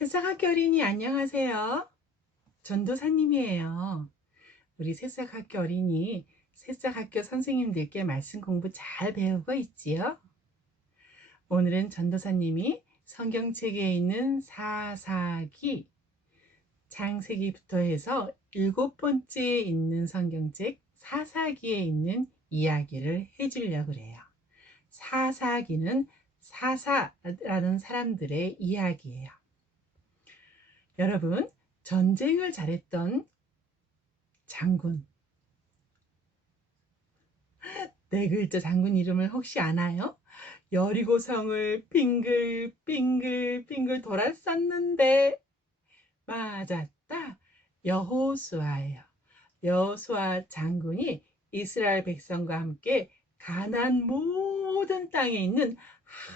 새싹학교 어린이 안녕하세요. 전도사님이에요. 우리 새싹학교 어린이, 새싹학교 선생님들께 말씀 공부 잘 배우고 있지요? 오늘은 전도사님이 성경책에 있는 사사기, 창세기부터 해서 7번째에 있는 성경책 사사기에 있는 이야기를 해주려고 그래요. 사사기는 사사라는 사람들의 이야기예요. 여러분, 전쟁을 잘했던 장군, 네 글자 장군 이름을 혹시 아나요? 여리고성을 빙글빙글 돌았었는데 맞았다. 여호수아예요. 여호수아 장군이 이스라엘 백성과 함께 가나안 모든 땅에 있는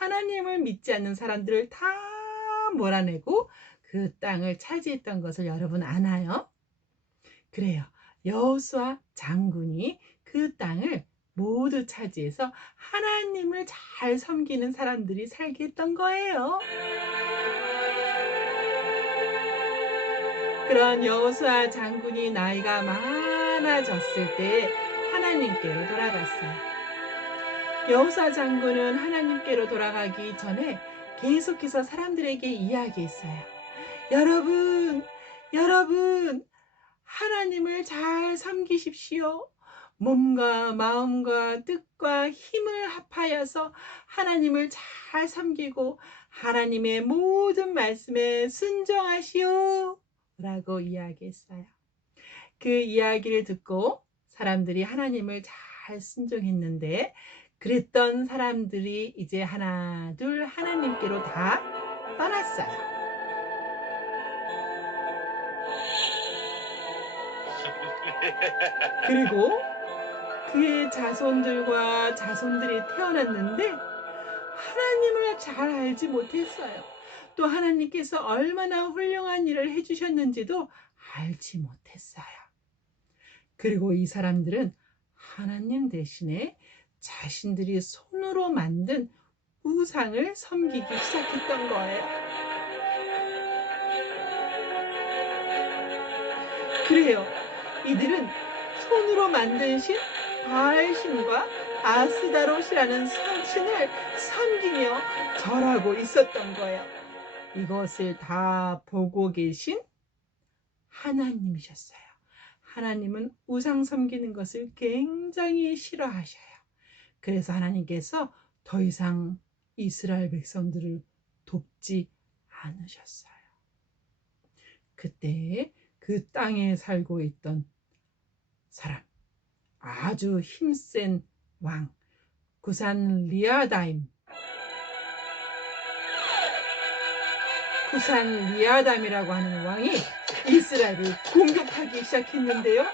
하나님을 믿지 않는 사람들을 다 몰아내고 그 땅을 차지했던 것을 여러분 아나요? 그래요. 여호수아 장군이 그 땅을 모두 차지해서 하나님을 잘 섬기는 사람들이 살게 했던 거예요. 그런 여호수아 장군이 나이가 많아졌을 때 하나님께로 돌아갔어요. 여호수아 장군은 하나님께로 돌아가기 전에 계속해서 사람들에게 이야기했어요. 여러분, 여러분, 하나님을 잘 섬기십시오. 몸과 마음과 뜻과 힘을 합하여서 하나님을 잘 섬기고 하나님의 모든 말씀에 순종하시오 라고 이야기했어요. 그 이야기를 듣고 사람들이 하나님을 잘 순종했는데 그랬던 사람들이 이제 하나 둘 하나님께로 다 떠났어요. 그리고 그의 자손들과 자손들이 태어났는데 하나님을 잘 알지 못했어요. 또 하나님께서 얼마나 훌륭한 일을 해주셨는지도 알지 못했어요. 그리고 이 사람들은 하나님 대신에 자신들이 손으로 만든 우상을 섬기기 시작했던 거예요. 그래요. 이들은 손으로 만든 신 바알신과 아스다롯이라는 신을 섬기며 절하고 있었던 거예요. 이것을 다 보고 계신 하나님이셨어요. 하나님은 우상 섬기는 것을 굉장히 싫어하셔요. 그래서 하나님께서 더 이상 이스라엘 백성들을 돕지 않으셨어요. 그때 그 땅에 살고 있던 사람, 아주 힘센 왕, 구산 리아담이라고 하는 왕이 이스라엘을 공격하기 시작했는데요.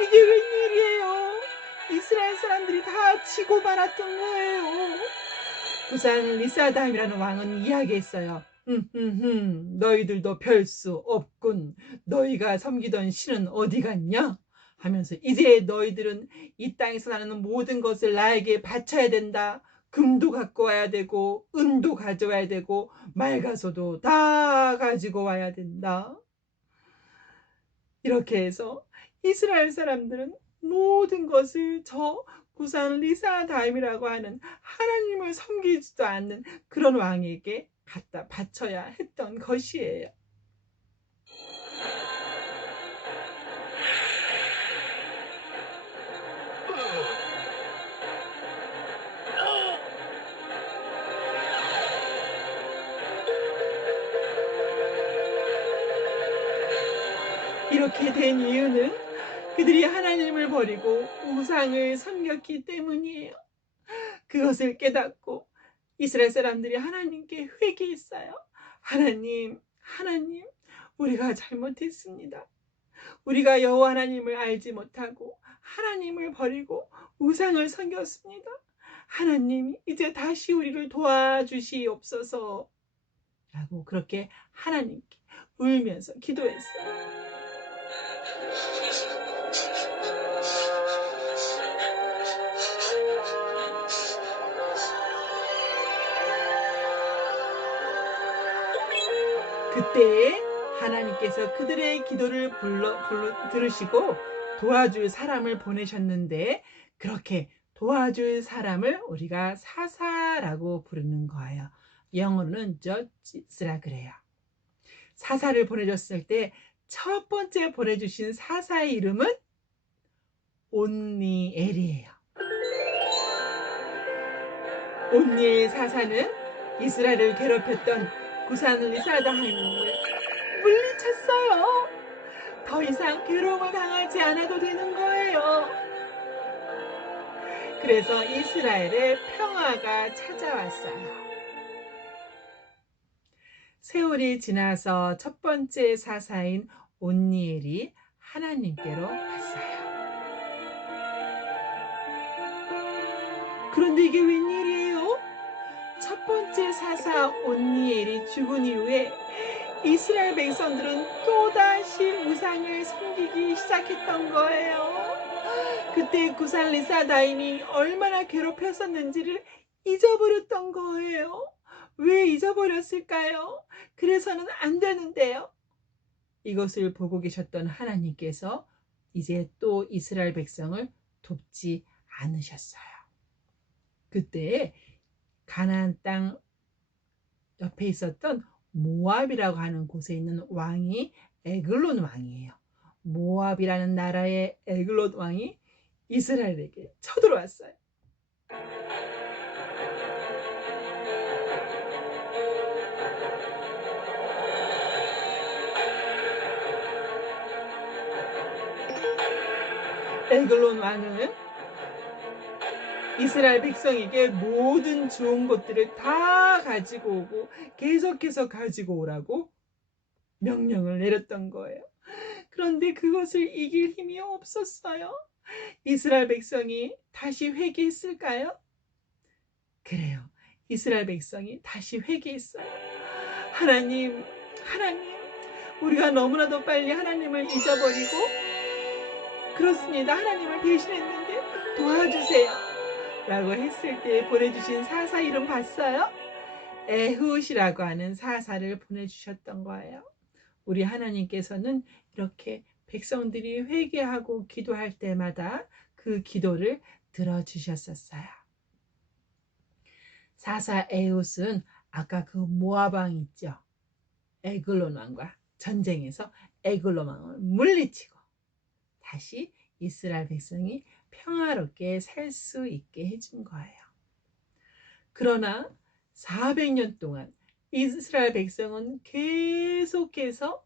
이게 웬일이에요? 이스라엘 사람들이 다 치고 말았던 거예요. 구산 리사담이라는 왕은 이야기했어요. 너희들도 별 수 없군. 너희가 섬기던 신은 어디 갔냐? 하면서 이제 너희들은 이 땅에서 나는 모든 것을 나에게 바쳐야 된다. 금도 갖고 와야 되고 은도 가져와야 되고 맑아서도 다 가지고 와야 된다. 이렇게 해서 이스라엘 사람들은 모든 것을 저 구산 리사다임이라고 하는 하나님을 섬기지도 않는 그런 왕에게 갖다 바쳐야 했던 것이에요. 이렇게 된 이유는 그들이 하나님을 버리고 우상을 섬겼기 때문이에요. 그것을 깨닫고 이스라엘 사람들이 하나님께 회개했어요. 하나님, 우리가 잘못했습니다. 우리가 여호와 하나님을 알지 못하고 하나님을 버리고 우상을 섬겼습니다. 하나님, 이제 다시 우리를 도와주시옵소서. 라고 그렇게 하나님께 울면서 기도했어요. 그때 하나님께서 그들의 기도를 들으시고 도와줄 사람을 보내셨는데, 그렇게 도와줄 사람을 우리가 사사라고 부르는 거예요. 영어로는 저지스라 그래요. 사사를 보내줬을 때 첫 번째 보내주신 사사의 이름은 온니엘이에요. 온니엘 사사는 이스라엘을 괴롭혔던 구산 리사다임을 물리쳤어요. 더 이상 괴로움을 당하지 않아도 되는 거예요. 그래서 이스라엘에 평화가 찾아왔어요. 세월이 지나서 첫 번째 사사인 온니엘이 하나님께로 갔어요. 그런데 이게 웬일이에요? 첫 번째 사사 온니엘이 죽은 이후에 이스라엘 백성들은 또다시 우상을 섬기기 시작했던 거예요. 그때 구산 리사다임이 얼마나 괴롭혔었는지를 잊어버렸던 거예요. 왜 잊어버렸을까요? 그래서는 안 되는데요. 이것을 보고 계셨던 하나님께서 이제 또 이스라엘 백성을 돕지 않으셨어요. 그때 가나안 땅 옆에 있었던 모압이라고 하는 곳에 있는 왕이 에글론 왕이에요. 모압이라는 나라의 에글론 왕이 이스라엘에게 쳐들어왔어요. 에글론 왕은 이스라엘 백성에게 모든 좋은 것들을 다 가지고 오고 계속해서 가지고 오라고 명령을 내렸던 거예요. 그런데 그것을 이길 힘이 없었어요. 이스라엘 백성이 다시 회개했을까요? 그래요. 이스라엘 백성이 다시 회개했어요. 하나님, 우리가 너무나도 빨리 하나님을 잊어버리고, 그렇습니다. 하나님을 배신했는데 도와주세요 라고 했을 때 보내주신 사사 이름 봤어요? 에훗이라고 하는 사사를 보내주셨던 거예요. 우리 하나님께서는 이렇게 백성들이 회개하고 기도할 때마다 그 기도를 들어주셨었어요. 사사 에훗은 아까 그 모압 왕 있죠. 에글론 왕과 전쟁에서 에글론 왕을 물리치고 다시 이스라엘 백성이 평화롭게 살 수 있게 해준 거예요. 그러나 400년 동안 이스라엘 백성은 계속해서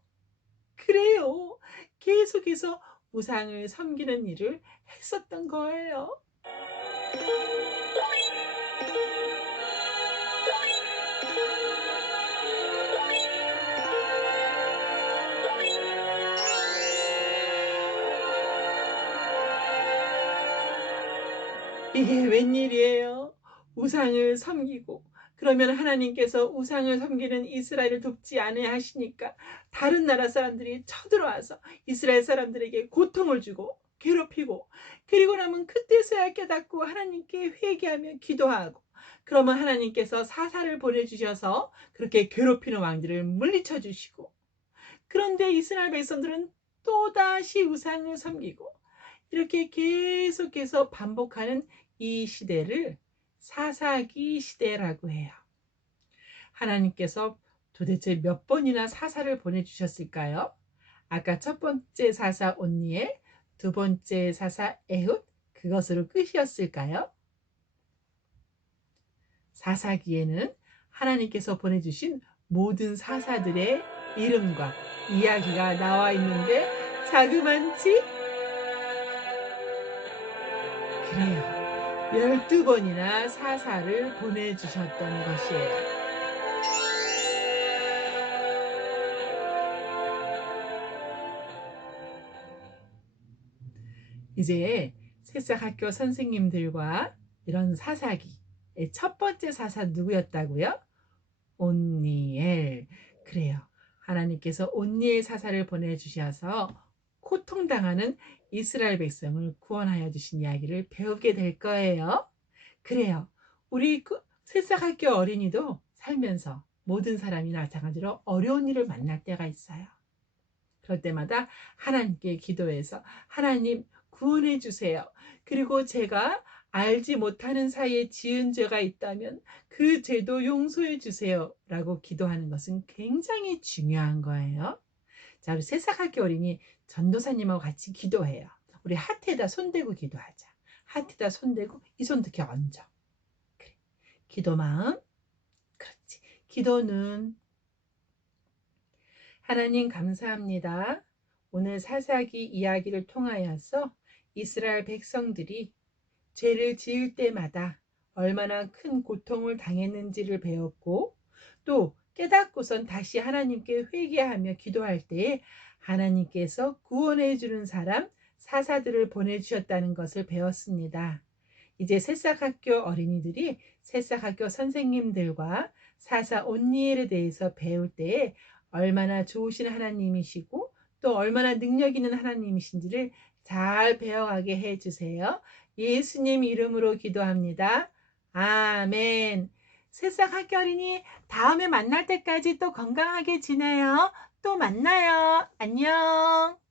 우상을 섬기는 일을 했었던 거예요. 이게 웬일이에요? 우상을 섬기고, 그러면 하나님께서 우상을 섬기는 이스라엘을 돕지 않아야 하시니까 다른 나라 사람들이 쳐들어와서 이스라엘 사람들에게 고통을 주고 괴롭히고, 그리고 나면 그때서야 깨닫고 하나님께 회개하며 기도하고, 그러면 하나님께서 사사를 보내주셔서 그렇게 괴롭히는 왕들을 물리쳐 주시고, 그런데 이스라엘 백성들은 또다시 우상을 섬기고, 이렇게 계속해서 반복하는 이 시대를 사사기 시대라고 해요. 하나님께서 도대체 몇 번이나 사사를 보내주셨을까요? 아까 첫 번째 사사 온니엘, 두 번째 사사 에훗, 그것으로 끝이었을까요? 사사기에는 하나님께서 보내주신 모든 사사들의 이름과 이야기가 나와 있는데 자그만치 그래요. 12번이나 사사를 보내주셨던 것이에요. 이제 새싹학교 선생님들과 이런 사사기의 첫 번째 사사 누구였다고요? 온니엘. 그래요. 하나님께서 온니엘 사사를 보내주셔서 고통당하는 이스라엘 백성을 구원하여 주신 이야기를 배우게 될 거예요. 그래요. 우리 새싹학교 어린이도 살면서 모든 사람이 마찬가지로 어려운 일을 만날 때가 있어요. 그럴 때마다 하나님께 기도해서 하나님 구원해 주세요. 그리고 제가 알지 못하는 사이에 지은 죄가 있다면 그 죄도 용서해 주세요. 라고 기도하는 것은 굉장히 중요한 거예요. 자, 우리 새싹학교 어린이 전도사님하고 같이 기도해요. 우리 하트에다 손대고 기도하자. 하트에다 손대고 이 손도 이렇게 얹어. 그래. 기도 마음. 그렇지. 기도 눈. 하나님 감사합니다. 오늘 사사기 이야기를 통하여서 이스라엘 백성들이 죄를 지을 때마다 얼마나 큰 고통을 당했는지를 배웠고, 또 깨닫고선 다시 하나님께 회개하며 기도할 때에 하나님께서 구원해 주는 사람, 사사들을 보내주셨다는 것을 배웠습니다. 이제 새싹학교 어린이들이 새싹학교 선생님들과 사사 온니엘에 대해서 배울 때에 얼마나 좋으신 하나님이시고 또 얼마나 능력 있는 하나님이신지를 잘 배워가게 해주세요. 예수님 이름으로 기도합니다. 아멘. 새싹학교 어린이 다음에 만날 때까지 또 건강하게 지내요. 또 만나요. 안녕.